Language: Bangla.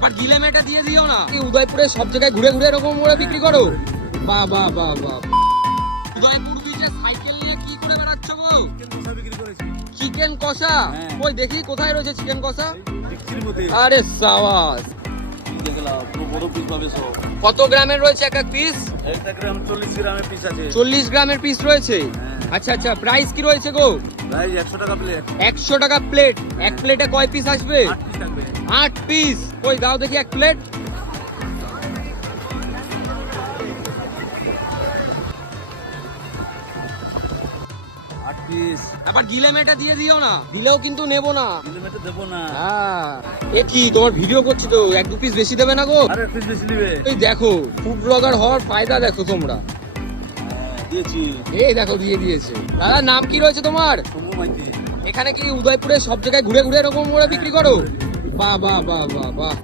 আবার গিলে মেটা দিয়ে দিও না। উদয়পুরে সব জায়গায় ঘুরে ঘুরে এরকম করে বিক্রি করো? বাহ বাহ বাহ বাহ। উদয়পুর বিচে সাইকেল নিয়ে কি করে বেড়াচ্ছ গো? চিকেন কষা? ওই দেখি কোথায় রয়েছে চিকেন কষা। আরে সাবাস। কত গ্রামের রয়েছে এক এক পিস? 40 গ্রামের পিস আছে। 40 গ্রামের পিস রয়েছে। আচ্ছা আচ্ছা, প্রাইস কি রয়েছে গো? প্রাইস 100 টাকা প্লেট। 100 টাকা প্লেট। এক প্লেটে কয় পিস আসবে? 8 পিস থাকবে। 8 পিস। ওই দাও দেখি এক প্লেট। আবার গিলে মেটা দিয়ে দিও না, দিলেও কিন্তু নেবো না। কিলোমিটার দেবো না। হ্যাঁ, এ কি তোমার ভিডিও করছি তো, 1-2 পিস বেশি দেবে না গো? আরে পিস বেশি নেবে। এই দেখো ফুড ব্লগার হওয়ার ফায়দা দেখো তোমরা। দিয়েছি। এই দেখো দিয়ে দিয়েছে। দাদা নাম কি রয়েছে তোমার? শম্ভু মাইতি। এখানে কি উদয়পুরে সব জায়গায় ঘুরে ঘুরে এরকম করে বিক্রি করো? বাহ বাহ বাহ বাহ বাহ।